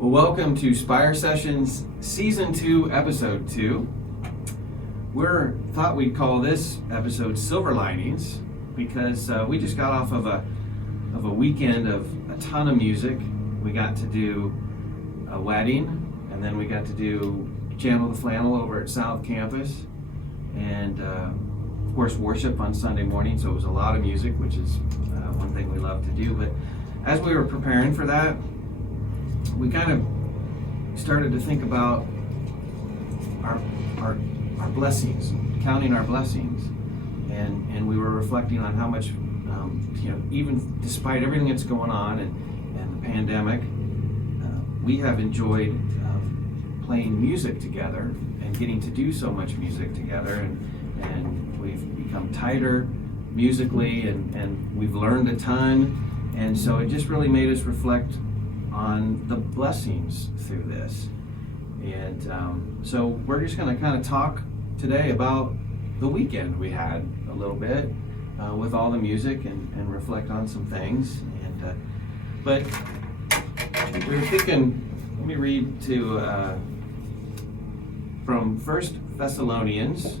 Well, welcome to Spire Sessions Season 2, Episode 2. We thought we'd call this episode Silver Linings because we just got off of a weekend of a ton of music. We got to do a wedding, and then we got to do Channel The Flannel over at South Campus, and of course worship on Sunday morning, so it was a lot of music, which is one thing we love to do. But as we were preparing for that, we kind of started to think about our blessings, counting our blessings, and we were reflecting on how much, even despite everything that's going on and the pandemic, we have enjoyed playing music together and getting to do so much music together, and we've become tighter musically, and we've learned a ton, and so it just really made us reflect on the blessings through this. And so we're just going to kind of talk today about the weekend we had a little bit with all the music and reflect on some things. And but we were thinking, let me read to from 1 Thessalonians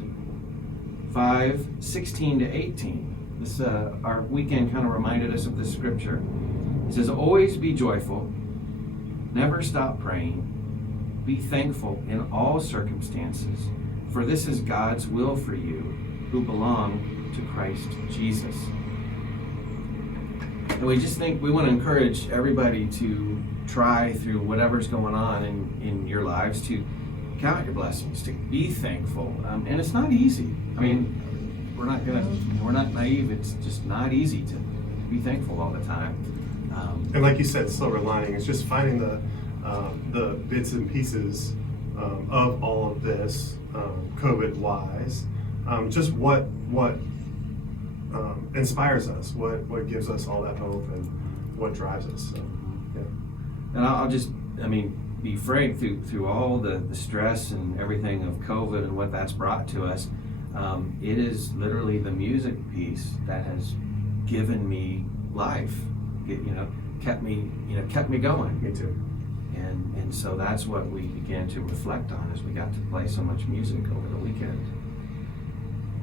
5:16-18. This our weekend kind of reminded us of this scripture. It says, "Always be joyful, never stop praying, be thankful in all circumstances, for this is God's will for you who belong to Christ Jesus." And we just think we want to encourage everybody to try through whatever's going on in your lives to count your blessings, to be thankful. And it's not easy. I mean, we're not naive. It's just not easy to be thankful all the time. And like you said, silver lining is just finding the bits and pieces of all of this, COVID-wise, just what inspires us, what gives us all that hope, and what drives us. So, yeah. And I'll just, be frank, through all the stress and everything of COVID and what that's brought to us, it is literally the music piece that has given me life. Kept me going. Me too. And so that's what we began to reflect on as we got to play so much music over the weekend.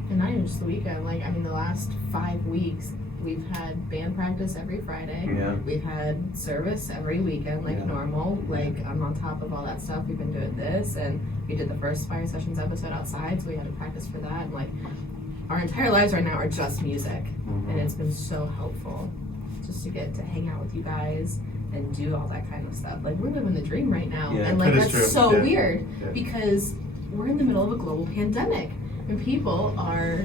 And not even just the weekend, the last 5 weeks, we've had band practice every Friday. Yeah. We've had service every weekend, normal. I'm on top of all that stuff. We've been doing this, and we did the first Spire Sessions episode outside, so we had to practice for that. And our entire lives right now are just music, and it's been so helpful just to get to hang out with you guys and do all that kind of stuff. We're living the dream right now. Yeah, and that's that's so weird because we're in the middle of a global pandemic and people are,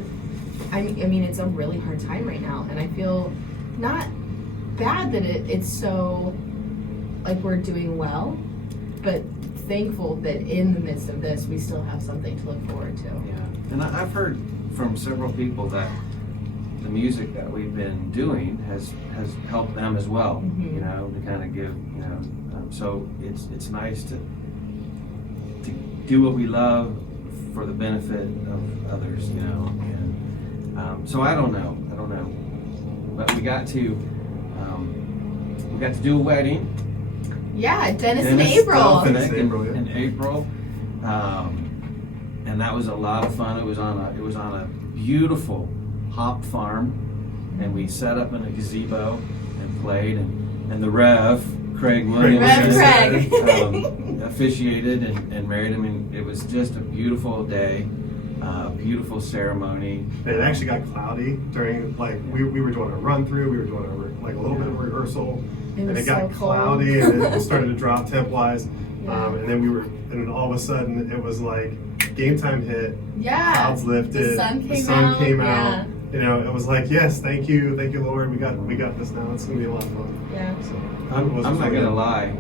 it's a really hard time right now, and I feel not bad that it's so, we're doing well, but thankful that in the midst of this, we still have something to look forward to. Yeah, and I've heard from several people that the music that we've been doing has helped them as well, to kind of give, so it's nice to do what we love for the benefit of others, and so I don't know, but we got to do a wedding. Yeah, Dennis and April. In April, and that was a lot of fun. It was on a beautiful hop farm, and we set up in a gazebo and played, and the Rev Craig Williams officiated and married him, and it was just a beautiful day, beautiful ceremony. And it actually got cloudy during, we were doing a run through, we were doing a little bit of rehearsal, and it got cloudy, and it started to drop temp wise, and then all of a sudden it was game time hit, clouds lifted, the sun came out. It was yes, thank you Lord, we got this now. It's gonna be a lot of fun. Yeah. So, I'm not gonna lie,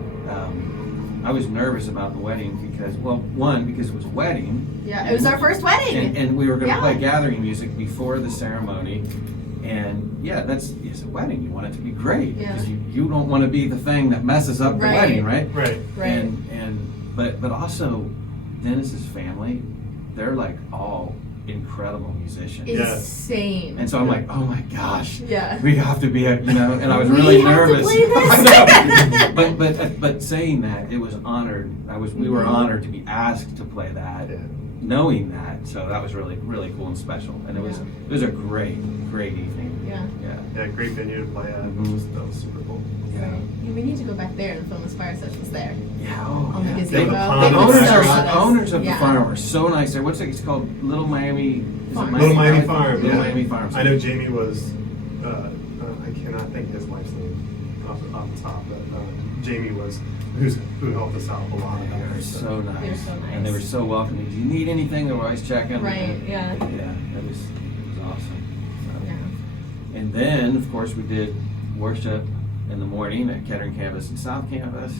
I was nervous about the wedding because it was a wedding. Yeah, it was our first wedding. And we were gonna play gathering music before the ceremony, and it's a wedding. You want it to be great because you don't want to be the thing that messes up the wedding, right? Right. But also Dennis's family, they're all incredible musicians. Insane. And so I'm like, oh my gosh, Yeah. we have to be, and I was We really have to nervous. play this. I know. But saying that, it was honored. We were honored to be asked to play that, knowing that. So that was really, really cool and special. And it was a great evening. Yeah. Yeah, great venue to play at. That was super cool. Yeah. We need to go back there and film Aspire sessions there. Yeah. On the Yeah. gazebo. The Owners of the Yeah. farm are so nice there. What's it? It's called Little Miami. Is Farm. it Little Miami Farm. Little Yeah. Miami Farm. I know Jamie was. I cannot think his wife's name off the top, but Jamie was who helped us out a lot. They are so nice. They're so nice. And they were so welcoming. Do you need anything? They were always checking. Right, yeah. Yeah, it was awesome. So. Yeah. And then, of course, we did worship in the morning at Kettering Campus and South Campus.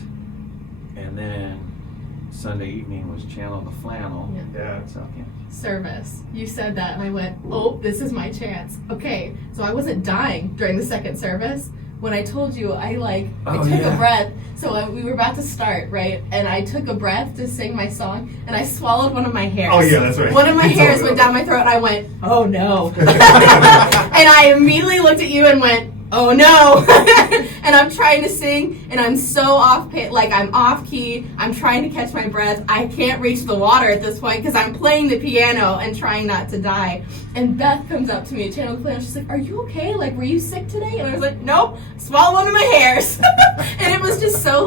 And then Sunday evening was Channel The Flannel Yeah. at South Campus. Service. You said that, and I went, oh, this is my chance. Okay, so I wasn't dying during the second service. When I told you, I took a breath. So we were about to start, right? And I took a breath to sing my song, and I swallowed one of my hairs. Oh yeah, that's right. One of my You told hairs me went that. down my throat, and I went, oh no. And I immediately looked at you and went, oh no. And I'm trying to sing, and I'm so off I'm off key. I'm trying to catch my breath. I can't reach the water at this point because I'm playing the piano and trying not to die. And Beth comes up to me at Channel The Flannel. She's like, are you okay? Like, were you sick today? And I was like, nope, swallowed one of my hairs. And it was just so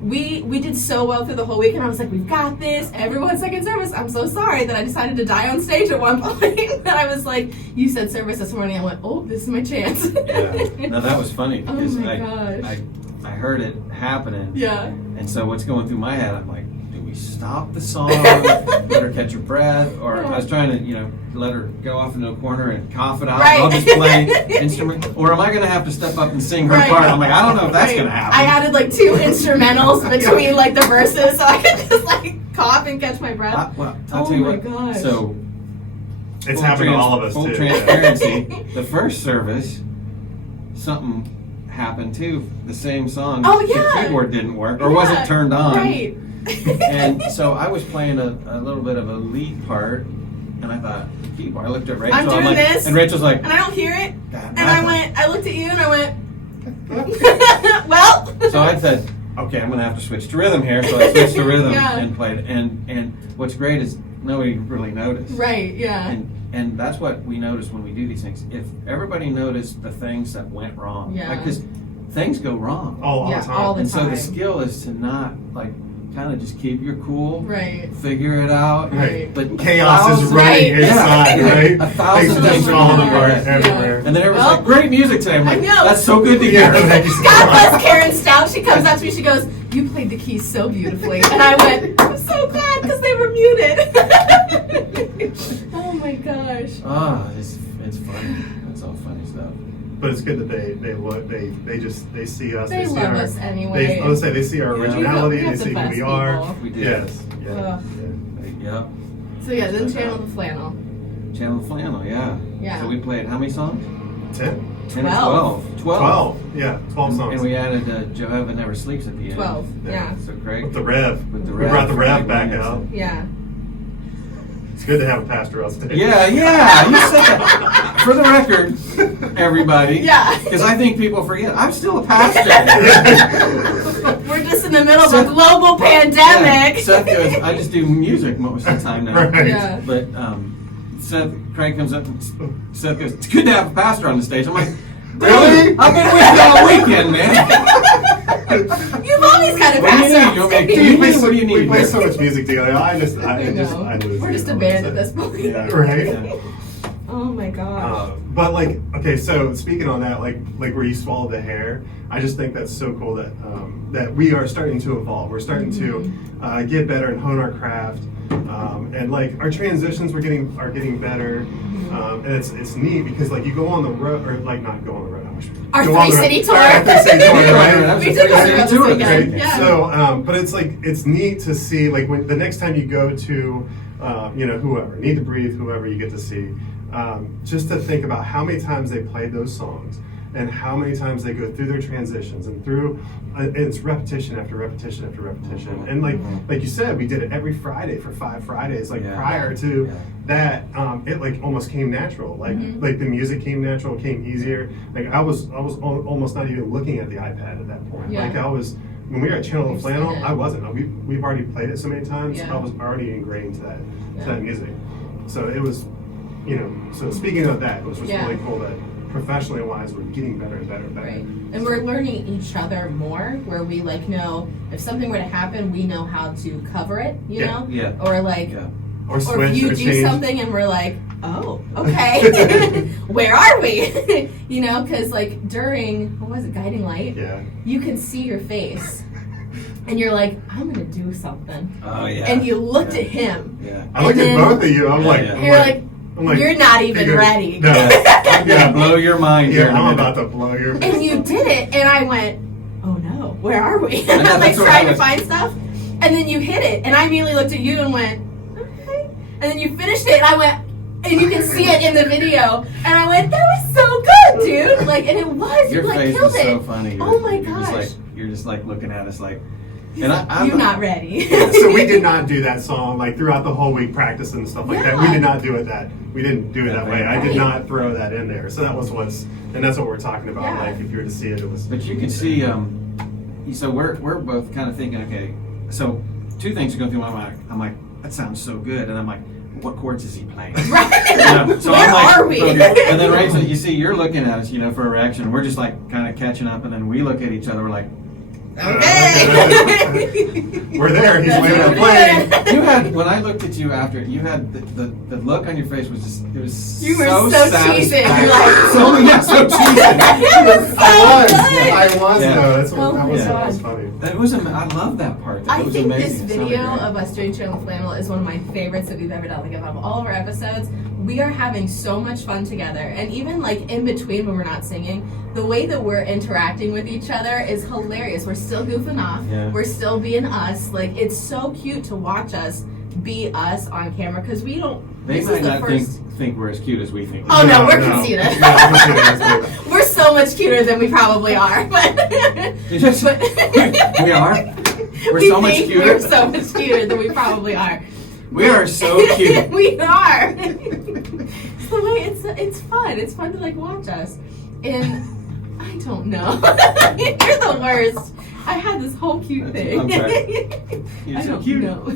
we did so well through the whole week, and I was like, we've got this. Everyone's second service. I'm so sorry that I decided to die on stage at one point. And I was like, you said service this morning. I went, oh, this is my chance. Yeah. No, that was funny because Oh my gosh. I heard it happening. Yeah. And so what's going through my head, I'm like, do we stop the song, let her catch her breath? Or I was trying to, let her go off into a corner and cough it out. Right. I'll just play instrument. Or am I going to have to step up and sing her Right. part? I'm like, I don't know if that's going to happen. I added 2 instrumentals between the verses so I could just cough and catch my breath. I'll tell you my what. gosh. So It's happened to all of us full too. transparency. The first service, something happened too. The same song. Oh, yeah. The keyboard didn't work or wasn't turned on. Right. And so I was playing a little bit of a lead part, and I thought, keyboard. I looked at Rachel. I'm doing like, this. and Rachel's like, And I don't hear it. "God, And I nothing." looked at you and I went, well. So I said, okay, I'm gonna have to switch to rhythm here. So I switched to rhythm Yeah. and played. And what's great is nobody really noticed. Right, yeah. And that's what we notice when we do these things. If everybody noticed the things that went wrong, Yeah. because things go wrong. All Yeah, the time. all the And so time. the skill is to not kind of just keep your cool, Right. figure it out. Right. But Chaos is thousands- running Right. inside, Yeah. right? 1,000 Things things just falling are apart going on. everywhere. And then everyone's Well, like, great music today. I'm like, I know. that's so good to Yeah, hear. thank you so God much. bless Karen Stout. She comes up to me. She goes, "You played the keys so beautifully," and I went, "I'm so glad because they were muted." Oh my gosh. It's funny. It's all funny stuff. But it's good that they see us. They see love our, us anyway. I would say they see our Yeah. originality. We They have the see who best we are. people. We do. Yes. Yeah. Ugh. Yep. So yeah, then Channel The Flannel. Channel The Flannel, yeah. Yeah. So we played how many songs? 10? 10 or 12. 12. 12. Yeah, 12 songs. And we added Jehovah Never Sleeps at the end. 12. Yeah. So Craig. With the Rev. With the We Rev. brought the Rev Craig back Williamson. out. Yeah. It's good to have a pastor on stage. Yeah, you said that. For the record, everybody. Yeah. Because I think people forget. I'm still a pastor. We're just in the middle of Seth- a global pandemic. Yeah, Seth goes, I just do music most of the time now. Right. Yeah. But Craig comes up and Seth goes, it's good to have a pastor on the stage. I'm like, Really? I've been with you all weekend, man. You've always got a What do you pastor. need? You want me to on do stage. what do you need? We play so much music together. I know. lose We're it. just a band at this point. Yeah. Right. Yeah. Oh my gosh. But okay, so speaking on that, like where you swallowed the hair, I just think that's so cool that that we are starting to evolve. We're starting to get better and hone our craft, and our transitions are getting better, and it's neat because you go on the road or not go on the road. Our go on the 3 city road. tour. Our 3 city tour, right? We took our road this Tour, weekend. right? Yeah. So, but it's neat to see when the next time you go to, whoever, Need to Breathe, whoever you get to see, just to think about how many times they played those songs, and how many times they go through their transitions and through, and it's repetition after repetition after repetition. And like you said, we did it every Friday for 5 Fridays. Like prior to that, it like almost came natural. Like like the music came natural, came easier. Like I was almost not even looking at the iPad at that point. Like I was. When we were at Channel The Flannel, I wasn't. We've already played it so many times. I was already ingrained to that music. So it was, so speaking of that, it was just really cool that professionally wise, we're getting better and better and better. Right. And we're learning each other more, where we like know if something were to happen, we know how to cover it, you know? Yeah. Or like, or switch, or if you do something and we're like, oh, okay, where are we? Because like during, what was it, Guiding Light? Yeah. You can see your face. And you're like, I'm gonna do something. Oh yeah. And you looked at him. Yeah. I looked at both of you. I'm like, you're not even ready. No. I'm gonna blow your mind. Yeah, I'm about to blow your mind. And you did it, and I went, oh no, where are we? And I'm like trying to find stuff. And then you hit it, and I immediately looked at you and went, okay. And then you finished it, and I went, and you can see it in the video. And I went, that was so good, dude. Like, and it was. Your you like face killed was it. so funny. Oh my gosh. You're just like looking at us like. And you're not ready. So we did not do that song like throughout the whole week practice and stuff like that. We did not do it we didn't do it that way. I did not throw that in there. So that was and that's what we're talking about. Yeah. Like if you were to see it, it was. But you can see, so we're both kind of thinking, okay, so 2 things are going through my mind. I'm like, that sounds so good, and I'm like, what chords is he playing? Right. So Where I'm like, are we? Okay. And then Rachel, you see, you're looking at us, for a reaction. We're just like kind of catching up, and then we look at each other. We're like, okay. We're there. He's landing a plane. You had, when I looked at you after, you had the look on your face was just, it was you were so cheesing. satisfying. Like, so cheesing. I was Yeah. though. That was funny. That was I love that part. That I was think amazing. this video of us doing Channel The Flannel is one of my favorites that we've ever done. Like, of all of our episodes, we are having so much fun together. And even like in between when we're not singing, the way that we're interacting with each other is hilarious. We're still goofing off. Yeah. We're still being us. Like, it's so cute to watch us be us on camera because we don't. They this might is the not first. think we're as cute as we think. Oh no, we're conceited. Yeah, We're so much cuter than we probably are. But we are. We're we so much think cuter. We're so much cuter than we probably are. We are so cute. We are. It's the way it's fun. It's fun to like watch us. And I don't know. You're the worst. I had this whole cute thing. I'm sorry. You're I so don't cute. know.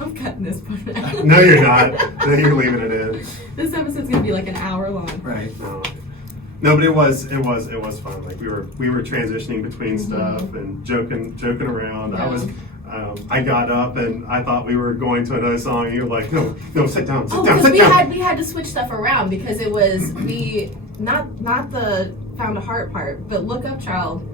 I'm cutting this part out. No, you're not. No, you're leaving it in. This episode's gonna be like an hour long. Right. No, but it was fun. Like we were transitioning between stuff and joking around. Yeah. I got up and I thought we were going to another song. And you were like, no, sit down, sit down, because sit we down. we had to switch stuff around because it was not the Found a Heart part, but Look Up Child.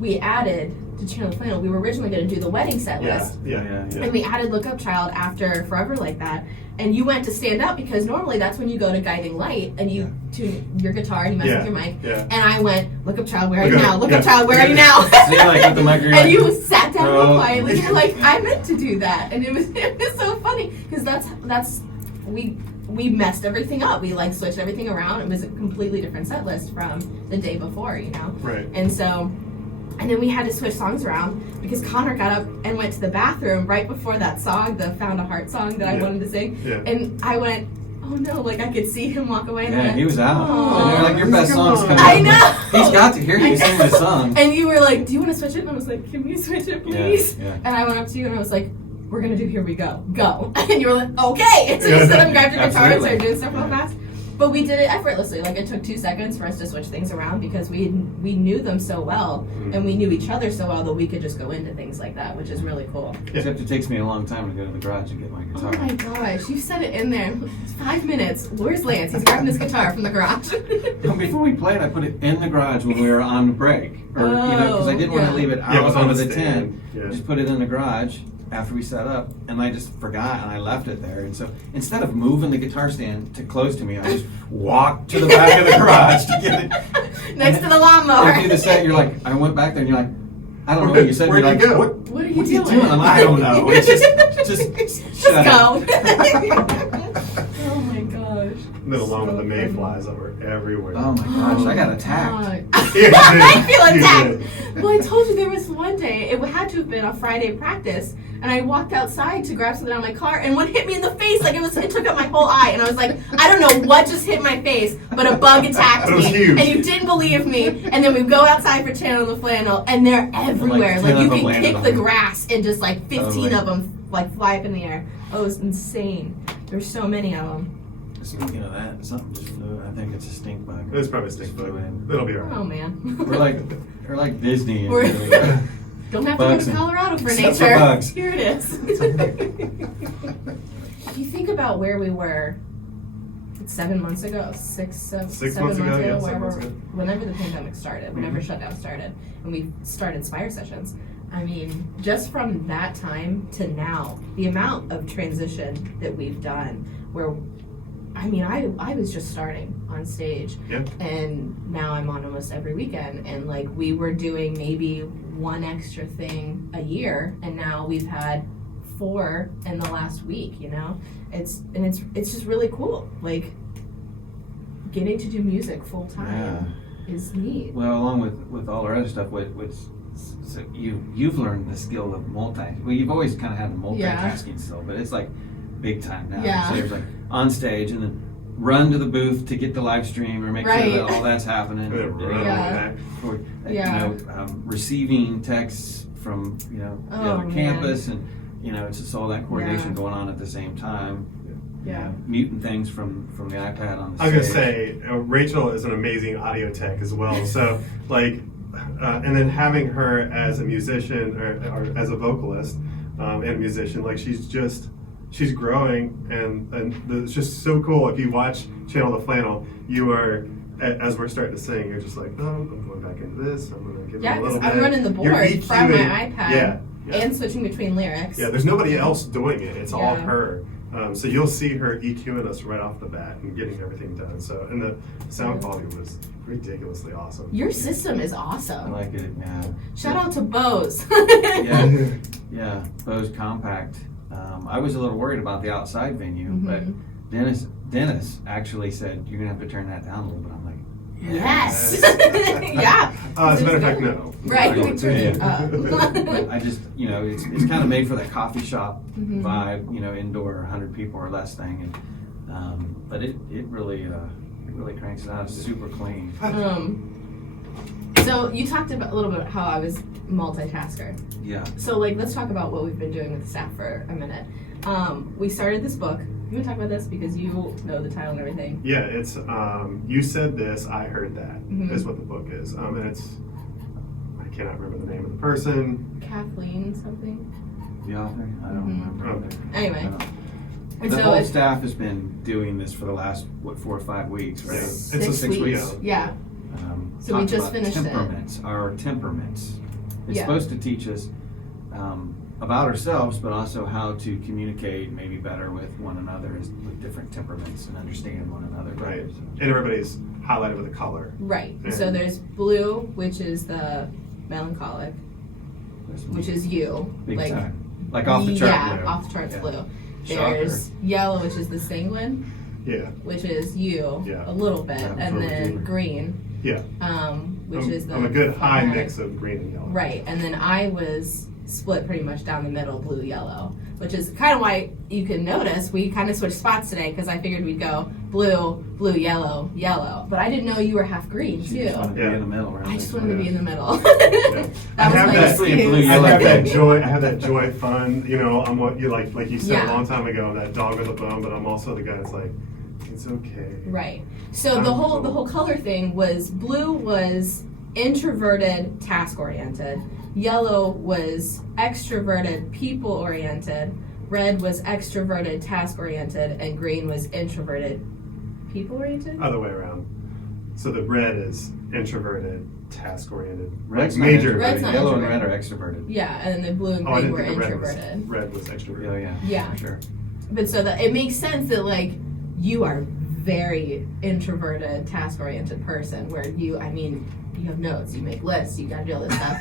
We added to Channel The Flannel. We were originally going to do the wedding set list. Yeah. And we added Look Up Child after Forever Like That. And you went to stand up because normally that's when you go to Guiding Light and you tune your guitar and you mess with your mic. Yeah. And I went, Look Up Child, where are you Okay. now? Look Up Child, where are you now? So you're like with the mic, you're And like, you sat down real "Bro." quietly. You're like, I meant to do that. And it was so funny because that's we messed everything up. We like switched everything around. It was a completely different set list from the day before, Right. And then we had to switch songs around because Connor got up and went to the bathroom right before that song, the Found a Heart song that I wanted to sing. Yeah. And I went, oh no, like I could see him walk away. And I Yeah, went, he was out. "Aw." And they're like, your best song's coming I up. know. He's got to hear you sing this song. And you were like, do you want to switch it? And I was like, can we switch it, please? Yeah. And I went up to you and I was like, we're going to do Here We Go. Go. And you were like, okay. And so you stood up and grabbed your guitar and started doing stuff real fast. But we did it effortlessly. Like, it took 2 seconds for us to switch things around because we knew them so well and we knew each other so well that we could just go into things like that, which is really cool. Except it takes me a long time to go to the garage and get my Oh guitar. my gosh, you said it in there. 5 minutes. Where's Lance? He's grabbing his guitar from the garage. Before we played, I put it in the garage when we were on break. Or, because I didn't want to leave it out Yeah, it was on under the the stand. tent. Yeah. Just put it in the garage after we set up, and I just forgot, and I left it there. And so instead of moving the guitar stand to close to me, I just walked to the back of the garage to get it. Next to the lawnmower. After the set, you're like, I went back there, and you're like, I don't know what you said. Where'd You're you like, go? What are you what doing? doing? I don't know. It's just Just shut go. up. Oh my gosh. And then along with the mayflies that were everywhere. Oh my gosh, I got attacked. I feel You attacked. Well, I told you there was one day, it had to have been a Friday practice, and I walked outside to grab something out of my car, and one hit me in the face, like it took up my whole eye, and I was like, I don't know what just hit my face, but a bug attacked It was me, huge. and you didn't believe me, and then we go outside for Channel The Flannel, and they're everywhere, Like, like you 10 of them can landed kick on the me. grass, and just like 15 Totally. of them like fly up in the air. Oh, it was insane. There's so many of them. Speaking of that, something just flew. I think it's a stink bug. It's probably a stink bug. Flew in. It'll be alright. Oh man. We're like Disney. We're- And Don't have to go Bugs to and- Colorado for except for nature. bugs. Here it is. If you think about where we were 7 months ago, 7 6 months months ago, ago, yeah, 7 wherever, months ago. whenever the pandemic started, whenever Mhm. shutdown started, and we started Spire sessions. I mean, just from that time to now, the amount of transition that we've done, where, I mean, I was just starting on stage, Yeah. and now I'm on almost every weekend, and like we were doing maybe one extra thing a year, and now we've had 4 in the last week. You know, it's just really cool. Like getting to do music full time is neat. Well, along with all our other stuff, so you've learned the skill of Well, you've always kind of had the multitasking skill, but it's like big time now. Yeah. So it's like on stage and then run to the booth to get the live stream or make sure Right. that all that's happening. And then run Yeah. back. Or, Yeah. receiving texts from the Oh, other man. campus, and it's just all that coordination Yeah. going on at the same time. Yeah. Muting things from the iPad on the I was gonna stage. say Rachel is an amazing audio tech as well. So like, and then having her as a musician or as a vocalist and musician, like she's growing, and it's just so cool. If you watch Channel The Flannel, you are, as we're starting to sing, you're just like, oh, I'm going back into this. I'm gonna give Yeah, it a little because bit. I'm running the You're board from my EQing iPad Yeah. and switching between lyrics. Yeah, there's nobody else doing it. It's all Yeah. her. So you'll see her EQing us right off the bat and getting everything done. So, and the sound quality was ridiculously awesome. Your system is I awesome. like it. Yeah. Shout out to Bose. Yeah, Bose Compact. I was a little worried about the outside venue, Mhm. but Dennis actually said, you're going to have to turn that down a little bit. I'm like, Yes. Yes. Yeah. As a matter of fact, no. Right. No, Turn it But up. I just, it's kind of made for that coffee shop Mhm. vibe, indoor, 100 people or less thing. And, but it really cranks it out. It's super clean. So you talked about a little bit how I was multitasker. Yeah. So let's talk about what we've been doing with the staff for a minute. We started this book. You want to talk about this because you know the title and everything. Yeah, it's You Said This, I Heard That, is Mhm. what the book is. And it's, I cannot remember the name of the person. Kathleen something. The author? I don't Mhm. remember. Okay. Anyway. And The so whole it's staff has been doing this for the last 4 or 5 weeks, right? Yeah. six It's a 6 weeks. weeks. Yeah. So we Talked just about finished it. our temperaments. It's Yeah. supposed to teach us about ourselves, but also how to communicate maybe better with one another with different temperaments and understand one another better. Right. And everybody's highlighted with a color. Right. And- So there's blue, which is the melancholic, which is you. Big time. Like off the chart Yeah, blue. off the charts Yeah. blue. Shocker. There's yellow, which is the sanguine, Yeah. which is you Yeah. a little bit, Yeah, and totally then different. green, Yeah. which is the I'm a good high phlegmatic. mix of green and yellow. Right, and then I was split pretty much down the middle, blue yellow, which is kind of why you can notice we kind of switched spots today because I figured we'd go blue, blue, yellow, yellow, but I didn't know you were half green She too. just wanted to Yeah. be in the middle, right? I just wanted to be in the middle. I That was have my that- blue, excuse. yellow. I have that joy. I have that joy, fun. I'm what you like you said Yeah. a long time ago. That dog with a bone, but I'm also the guy that's like, it's okay. Right. So the whole color thing was blue was introverted, task oriented. Yellow was extroverted, people oriented. Red was extroverted, task oriented, and green was introverted, people oriented. Other way around. So the red is introverted, task oriented. Red's Like not major. Red's not Yellow and red introverted. are extroverted. Yeah, and then the blue and Oh, I green didn't were think the introverted. red was extroverted. Oh yeah. Yeah. For sure. But so that it makes sense that you are very introverted, task oriented person where you have notes, you make lists, you gotta do all this stuff.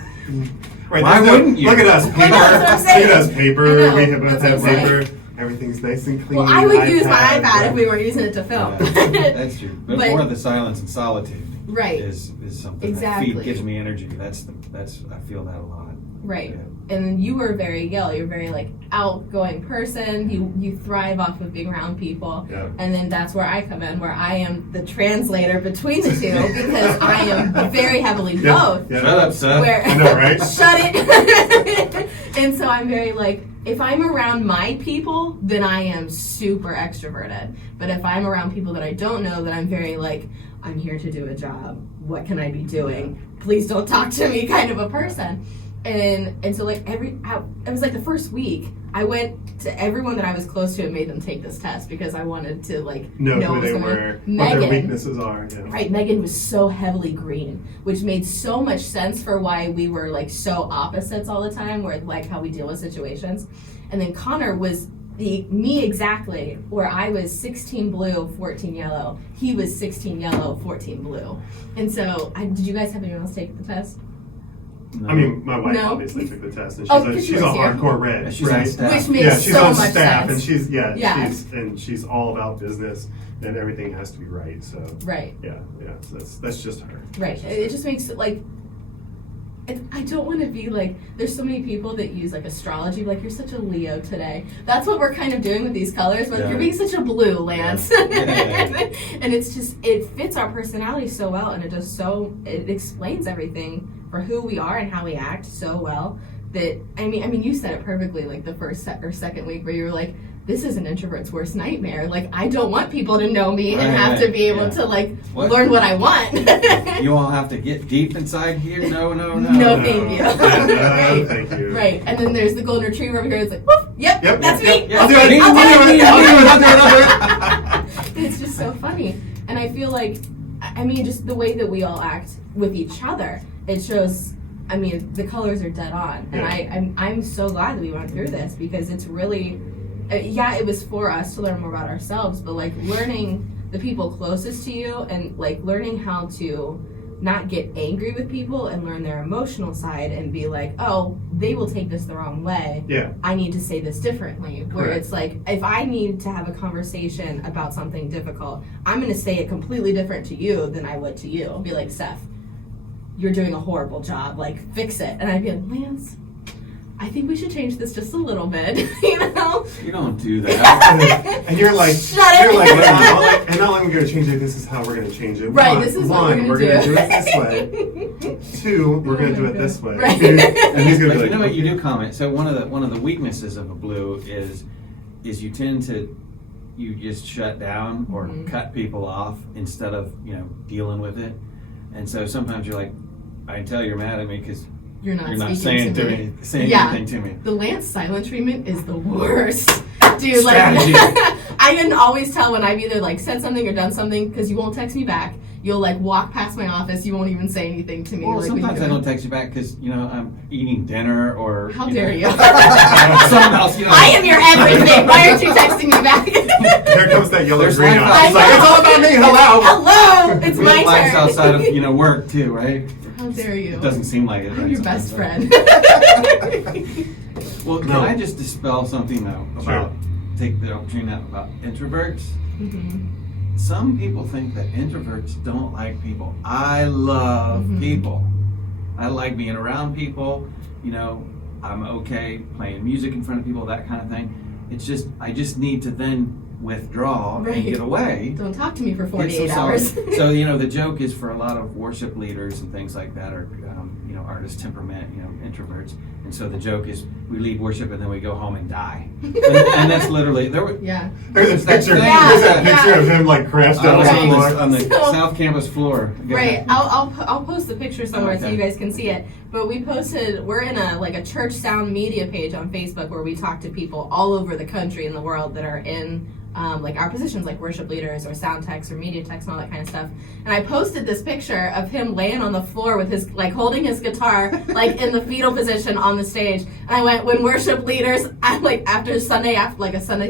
Right, Why there's wouldn't you? Look at us, I paper. know, that's what I'm Look saying. at us, paper. I know, We that's both what have I'm saying. paper. everything's nice and clean. Well, I would use my iPad if we were using it to film. Yeah, that's true. But But- more of the silence and solitude Right. is something Exactly. that gives me energy. That's I feel that a lot. Right. Yeah. And you were very you're very like outgoing person. You thrive off of being around people. Yeah. And then that's where I come in, where I am the translator between the two because I am very heavily both. Yeah. Shut up, Seth. Where I know, right? shut it. And so I'm very like, if I'm around my people, then I am super extroverted. But if I'm around people that I don't know, then I'm very like, I'm here to do a job. What can I be doing? Please don't talk to me kind of a person. And so like it was like the first week I went to everyone that I was close to and made them take this test because I wanted to like Know what who was they going on. were, what their weaknesses are. Yeah. Right, Megan was so heavily green, which made so much sense for why we were like so opposites all the time, where like how we deal with situations. And then Connor was me exactly, where I was 16 blue, 14 yellow. He was 16 yellow, 14 blue. And so, did you guys have anyone else take the test? No. I mean, my wife No. obviously took the test, and Oh, she's 'cause a, she she's a was here. hardcore red, She's on right? staff. Which makes Yeah, she's so on much staff, sense. and Yeah. she's all about business, and everything has to be right. So Right, yeah. So that's just her. right. It just makes it like, I don't want to be like, there's so many people that use like astrology, like you're such a Leo today. That's what we're kind of doing with these colors, but Yeah. you're being such a blue, Lance. Yeah. And it's just, it fits our personality so well, and it explains everything for who we are and how we act so well that, I mean, you said it perfectly, like the first or second week where you were like, this is an introvert's worst nightmare. Like, I don't want people to know me and have to be able to like learn what I want. You all have to get deep inside here? No. No, thank you. No, thank you. Right, and then there's the golden retriever over here. It's like, whoop, yep, that's me. Yep. I'll do it. I'll do it. It's just so funny, and I feel like, I mean, just the way that we all act with each other, it shows. I mean, the colors are dead on, and I'm so glad that we went through this because it's really, it was for us to learn more about ourselves, but like learning the people closest to you and like learning how to not get angry with people and learn their emotional side and be like, oh, they will take this the wrong way. Yeah. I need to say this differently. Where Correct. it's like, if I need to have a conversation about something difficult, I'm going to say it completely different to you than I would to you. I'll be like, Seth, you're doing a horrible job. Like, fix it. And I'd be like, Lance, I think we should change this just a little bit. You know? You don't do that. And you're like, Shut it. you're like, and not only are we going to change it, this is how we're going to change it. Right, One, this is what we're gonna gonna do it this way. Two, we're going to do it this way. Right. And he's going to But be you like, know what? You do comment. So one of the weaknesses of a blue is you tend to just shut down or cut people off instead of dealing with it. And so sometimes you're like, I can tell you're mad at me because You're not saying speaking to me. anything to me. The Lance silent treatment is the worst. Dude, Strategy. like, I can always tell when I've either like said something or done something because you won't text me back. You'll like walk past my office. You won't even say anything to me. Well, like, sometimes I don't text you back because I'm eating dinner or How dare you? something else. I am your everything. Why aren't you texting me back? here comes that yellow There's green life eye. He's like, outside. it's all about me. Hello. Hello, it's We my have lives turn. outside of work too, right? How dare you? It doesn't seem like it. I'm right, your best sometimes, friend. Well, can No. I just dispel something though about take the opportunity out about introverts? Some people think that introverts don't like people. I love people. I like being around people. I'm okay playing music in front of people, that kind of thing. It's just I just need to then withdraw Right. and get away. Don't talk to me for Get 48 some hours. solid- So the joke is for a lot of worship leaders and things like that, or artist temperament, introverts. And so the joke is we lead worship and then we go home and die. And that's literally Yeah. There's a picture. Yeah, There's that yeah. picture of him like crashed out on on on the So- South Campus floor. Right. I'll post the picture somewhere so Okay. you guys can see it. But we're in a church sound media page on Facebook where we talk to people all over the country and the world that are in our positions, like worship leaders or sound techs or media techs and all that kind of stuff. And I posted this picture of him laying on the floor with his holding his guitar in the fetal position on the stage. And I went, when worship leaders after a Sunday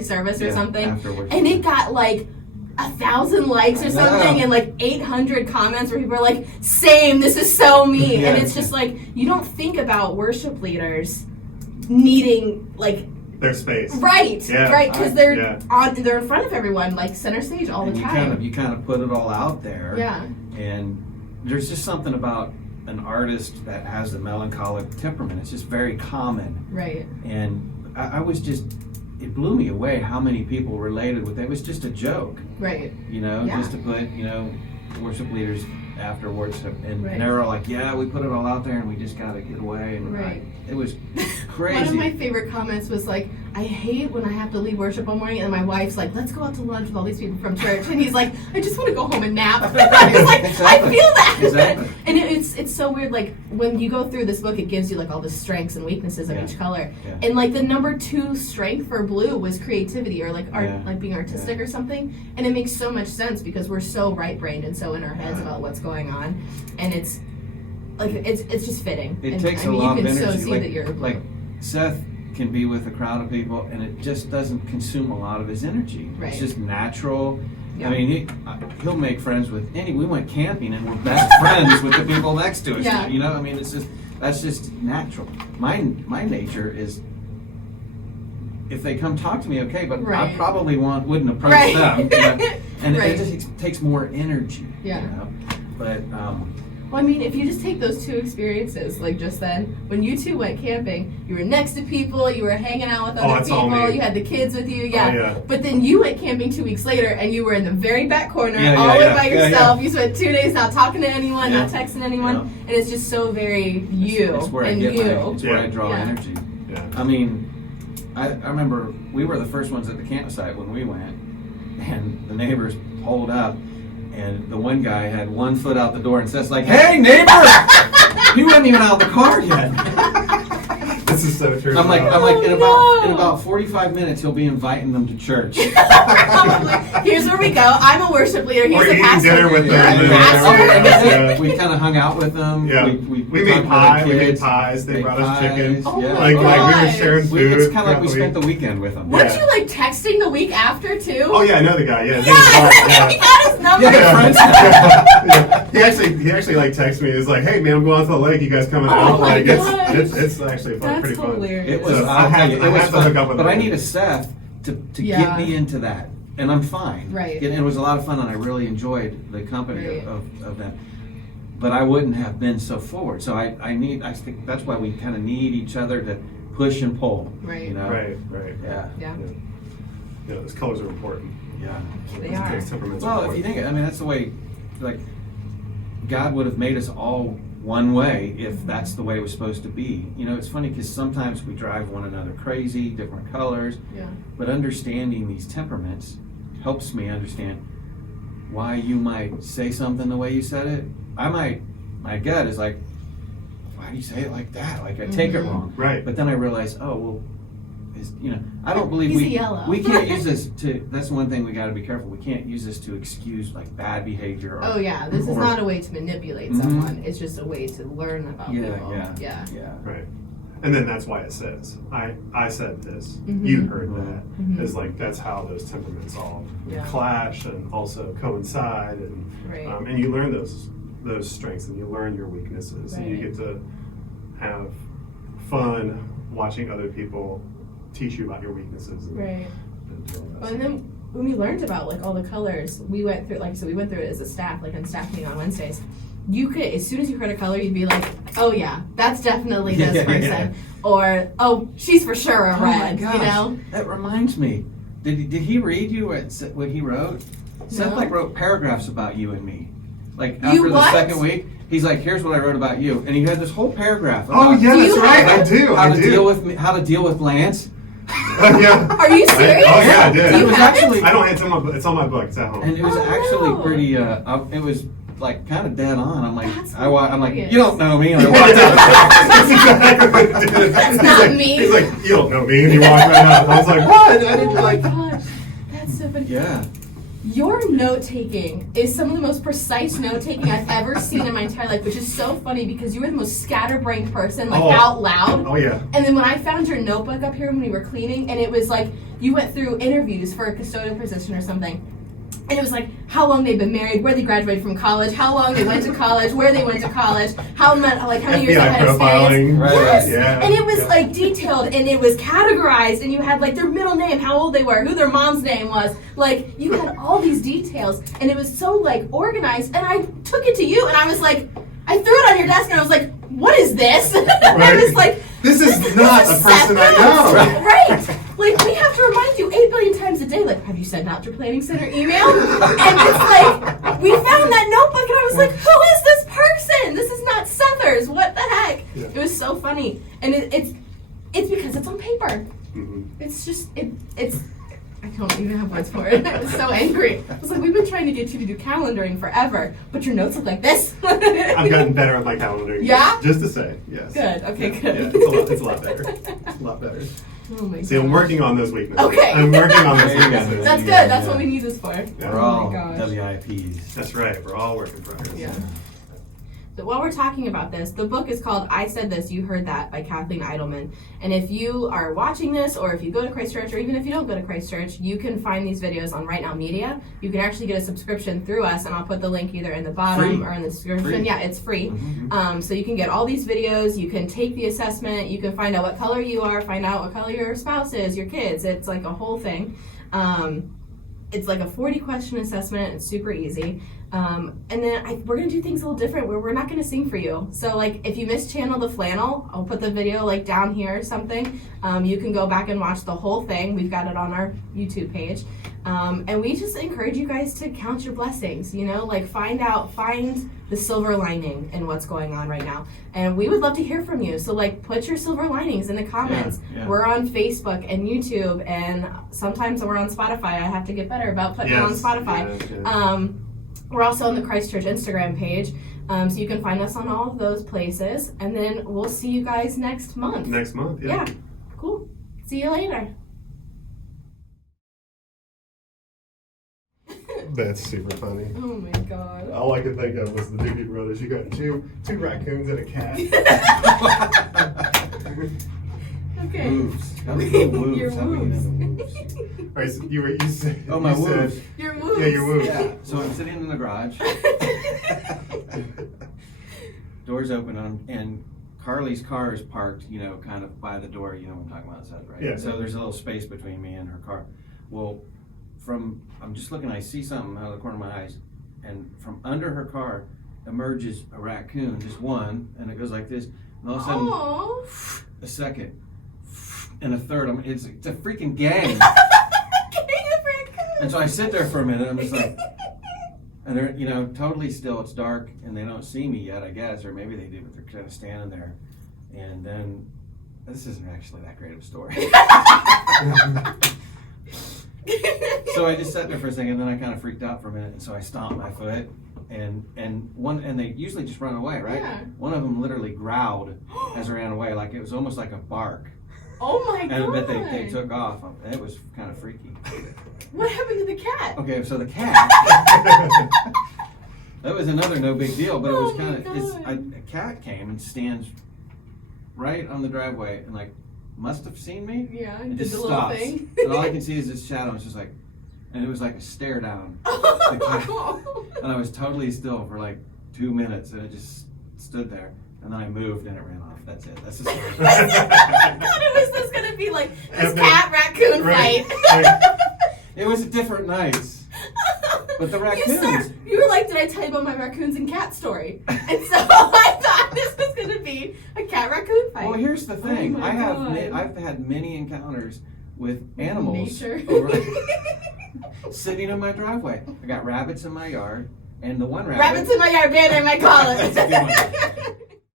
service or something, after worship. and it got 1,000 likes or something and 800 comments where people are like, same, this is so me. Yeah. And it's just you don't think about worship leaders needing their space. Right, Yeah. right, because they're Yeah. they're in front of everyone, like center stage all And the you time. kind of put it all out there. Yeah. And there's just something about an artist that has the melancholic temperament. It's just very common. Right. And I was just, it blew me away how many people related with it. It was just a joke, Right. Yeah. Just to put, worship leaders after worship. And Right. they were all like, yeah, we put it all out there and we just got to get away. And Right. it was crazy. One of my favorite comments was like, I hate when I have to leave worship one morning and my wife's like, let's go out to lunch with all these people from church. And he's like, I just want to go home and nap. I was like, Exactly. I feel that. Exactly. And it's so weird. Like when you go through this book, it gives you like all the strengths and weaknesses of Yeah. each color. Yeah. And like the number 2 strength for blue was creativity or like art, Yeah. like being artistic or something. And it makes so much sense because we're so right-brained and so in our heads about what's going on. And it's like it's just fitting. It and, takes I mean, a lot you of can energy. so see like, that you're blue. like Seth can be with a crowd of people, and it just doesn't consume a lot of his energy. Right. It's just natural. Yeah. I mean, he'll make friends with any. We went camping, and we're best friends with the people next to us. Yeah. I mean, that's just natural. My nature is. If they come talk to me, okay, but I Right. probably wouldn't approach Right. them. And Right. it just takes more energy. Yeah. But Well, I mean, if you just take those 2 experiences, like just then, when you 2 went camping, you were next to people, you were hanging out with other it's all people, me. you had the kids with you, yeah. Oh, yeah. But then you went camping 2 weeks later, and you were in the very back corner, Yeah, all yeah, the way yeah, by yeah, yourself. yeah. You spent 2 days not talking to anyone, Yeah. not texting anyone, Yeah. and it's just so very you it's where I and get you. it's where I draw Yeah. energy. Yeah. I mean, I remember we were the first ones at the campsite when we went, and the neighbors pulled up, and the one guy had one foot out the door and says like, "Hey, neighbor!" He wasn't even out of the car yet. This is so true. I'm like, Oh, in no. about 45 minutes, he'll be inviting them to church. I'm like, here's where we go. I'm a worship leader. He's Or the eating pastor. dinner with them. Yeah, and pastor. then- yeah. We kind of hung out with them. Yeah. We We talked made to pie. the We made kids. pies. They Made brought us chicken. pies, Oh yeah. my Like we were gosh. sharing food. It's kind of like we throughout spent the the week. weekend with them. Weren't Yeah. you like texting the week after too? Oh yeah, I know the guy. Yeah, his Yeah, name's Mark, we got his number. Yeah, friends. Yeah. He actually like texted me. He's like, "Hey man, I'm going out to the lake. You guys coming Oh out?" my Like gosh. it's actually fun, That's pretty fun. hilarious. It was. So I'll tell you, I it was have to fun. hook up with But I him. need a Seth to Yeah. get me into that, and I'm fine. Right. And it was a lot of fun, and I really enjoyed the company Right. of them. But I wouldn't have been so forward. So I think that's why we kind of need each other to push and pull. Right. You know. Right. Yeah. Yeah. Yeah, those colors are important. Yeah. They are. Those temperaments are Well, if you important. think, I mean, that's the way, like, God would have made us all one way if that's the way it was supposed to be. It's funny because sometimes we drive one another crazy, different colors, Yeah. but understanding these temperaments helps me understand why you might say something the way you said it. My gut is like, why do you say it like that? Like I take it Mhm. wrong. Right. But then I realize, oh, well, I don't believe He's a yellow. we can't use this to, that's one thing we got to be careful. We can't use this to excuse like bad behavior. Or, Oh yeah, this is or- not a way to manipulate Mhm. someone. It's just a way to learn about Yeah, people. yeah. Right. And then that's why it says, I said this, Mhm. you heard Mhm. that. Mhm. It's like that's how those temperaments all Yeah. clash and also coincide, and Right. and you learn those strengths and you learn your weaknesses, and you Right. get to have fun watching other people teach you about your weaknesses. And, Right. and do all that Well, stuff. and then when we learned about like all the colors, we went through we went through it as a staff, like on staff meeting on Wednesdays. You could, as soon as you heard a color, you'd be like, "Oh yeah, that's definitely this Yeah, person," yeah. or "Oh, she's for sure a Oh my red." gosh, You know? that reminds me. Did he read you what he wrote? Seth No. like wrote paragraphs about you and me. Like You after the what? second week, he's like, "Here's what I wrote about you," and he had this whole paragraph. Oh About yeah, Do that's you right. have I do. How I to do. deal with me, how to deal with Lance. Yeah. Are you serious? Oh yeah, I did. Do you It was have actually- it? I don't. It's on my book. It's at home. And it was Oh, actually no. pretty. It was like kind of dead on. I'm like, That's I'm like, hilarious. you don't know me. And I walked out. That's exactly what it did. That's He's not like, me. He's like, you don't know me, and he walked right out. I was like, what? I didn't Oh my like. gosh, that's so funny. Yeah. Your note taking is some of the most precise note taking I've ever seen in my entire life, which is so funny because you were the most scatterbrained person, like Oh. out loud. Oh yeah. And then when I found your notebook up here when we were cleaning, and it was like you went through interviews for a custodial position or something, And it was like how long they've been married, where they graduated from college, how long they went to college, where they went to college, how many years they had experience. Right, yes. yeah. And it was like detailed, and it was categorized, and you had like their middle name, how old they were, who their mom's name was. Like you had all these details, and it was so like organized. And I took it to you, and I was like, I threw it on your desk, and I was like, what is this? I was like, this is not a person I know. Right. Like, we have to remind you 8 billion times a day, like, have you sent out your planning center email? And it's like, we found that notebook, and I was like, who is this person? This is not Sethers. What the heck? Yeah. It was so funny. And it's because it's on paper. Mm-hmm. It's just, it's, I don't even have words for it. I was so angry. I was like, we've been trying to get you to do calendaring forever, but your notes look like this. I've gotten better at my calendaring. Yeah? Just to say, yes. Good. Okay, good. Yeah, it's a lot better. It's a lot better. Oh my See, I'm gosh. working on those weaknesses. Okay. I'm working on those There you go. weaknesses. That's good. That's what we need this for. Yeah. We're Oh all my gosh. WIPs. That's right. We're all work in progress. Yeah. So while we're talking about this, the book is called I Said This, You Heard That by Kathleen Idleman. And if you are watching this, or if you go to Christ Church, or even if you don't go to Christ Church, you can find these videos on Right Now Media. You can actually get a subscription through us, and I'll put the link either in the bottom Free. or in the description. Free. Yeah, it's free. Mm-hmm. So you can get all these videos, you can take the assessment, you can find out what color you are, find out what color your spouse is, your kids. It's like a whole thing. It's like a 40-question assessment. It's super easy. And then we're going to do things a little different where we're not going to sing for you. So, like, if you missed Channel The Flannel, I'll put the video, like, down here or something. You can go back and watch the whole thing. We've got it on our YouTube page. And we just encourage you guys to count your blessings, you know? Like, find the silver lining in what's going on right now. And we would love to hear from you. So, like, put your silver linings in the comments. Yeah. We're on Facebook and YouTube, and sometimes we're on Spotify. I have to get better about putting it on Spotify. Yes. We're also on the Christ Church Instagram page, so you can find us on all of those places. And then we'll see you guys next month. Next month, yeah. Yeah, cool. See you later. That's super funny. Oh my god. All I could think of was the Doobie Brothers. You got two raccoons and a cat. Okay. Wolves. How do you wolves? Your How do you know the wolves. wolves? All right, so you said. Oh, my you said- wolves. Your moves. Yeah, your wolves. Yeah. So I'm sitting in the garage. Doors open and Carly's car is parked, you know, kind of by the door. You know what I'm talking about, Seth, right? Yeah. So there's a little space between me and her car. Well, I'm just looking, I see something out of the corner of my eyes, and from under her car emerges a raccoon, just one, and it goes like this, and all of a sudden, Aww. a second, and a third. It's a freaking gang. And so I sit there for a minute. I'm just like, and they're, you know, totally still. It's dark, and they don't see me yet, I guess, or maybe they do, but they're kind of standing there. And then, this isn't actually that great of a story. So I just sat there for a second, and then I kind of freaked out for a minute, and so I stomped my foot, and they usually just run away, right? Yeah. One of them literally growled as I ran away, like it was almost like a bark. Oh my god. And but they took off. It was kind of freaky. What happened to the cat? Okay, so the cat. That was another no big deal, but it was Oh kind my of. God. A cat came and stands right on the driveway and like must have seen me. Yeah, And did just the little stops. thing. And all I can see is this shadow. It's just like, and it was like a stare down. And I was totally still for like 2 minutes, and it just stood there. And then I moved, and it ran off. That's it. That's the story. I thought it was just gonna be like this cat raccoon Right. fight. It was different nights. But the raccoons. You were like, did I tell you about my raccoons and cat story? And so I thought this was gonna be a cat raccoon fight. Well, here's the thing. my God. I've had many encounters with animals Nature. sitting in my driveway. I got rabbits in my yard, and the one rabbit. Rabbits in my yard, bear in my collar. That's a good one.